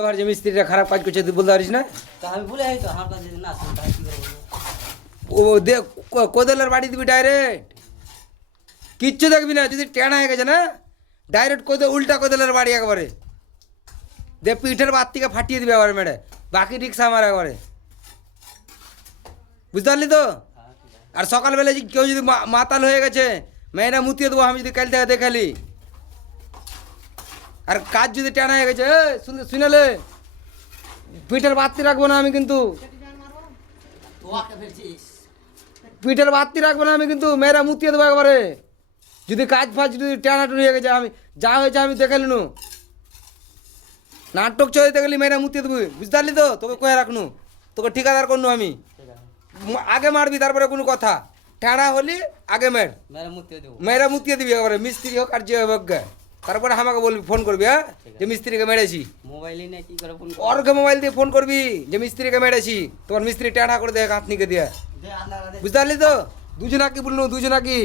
এবার যে মিস্ত্রিটা খারাপ কাজ করছে তুই বলতে পারিস না? তা আমি বলে হয়তো হাঁটা যদি না শুনতে হয় কী করবো? ও দে কোদালের বাড়ি দিবি ডাইরেক্ট, কিচ্ছু দেখবি না। যদি টেনা হয়ে গেছে না, ডাইরেক্ট উল্টা কোদালের বাড়ি একবারে দে, পিঠের বাদ থেকে ফাটিয়ে দিবে একবারে মেরে, বাকি রিক্সা আমার একবারে, বুঝতে পারলি তো? হ্যাঁ ঠিক আছে। আর সকালবেলা কেউ যদি মাতাল হয়ে গেছে, মেয়েরা মুতিয়ে দেবো আমি যদি কাল থেকে দেখালি। আর কাজ যদি টানা হয়ে গেছে শুনেলে পিঠের বাতি রাখবো না আমি কিন্তু, তোয়াকে ফেলছিস? পিঠের বাতি রাখবো না আমি কিন্তু, মেয়েরা মুতিয়ে দেবো একবারে। যদি কাজ ফাজ যদি টানাটুনি হয়ে গেছে, আমি যা হয়েছে আমি দেখে নিনু, নাটক চলতে গেলি মেয়েরা মুতিয়ে দেবো, বুঝতে পারলি তো? তোকে কয়ে রাখনু, তোকে ঠিকাদার করনু আমি। ঠিক আছে, আগে মারবি তারপরে কোনো কথা, টানা হলি আগে মের, মেরে মুতে দেবো। মেয়েরা মুতিয়ে দিবি একবারে, মিস্ত্রি হোক আর যে হোক গে। তারপরে আমাকে বলবি, ফোন করবি, হ্যাঁ, যে মিস্ত্রিকে মেরেছি। মোবাইলে নিয়ে কী করে ফোন ওরকে মোবাইল দিয়ে ফোন করবি যে মিস্ত্রিকে মেরেছি, তোমার মিস্ত্রি টানা করে দেয় কাঁথনিকে দিয়ে, দে আল্লাহ বুঝতে পারলি তো? দুজনা কি বললো, দুজনা কি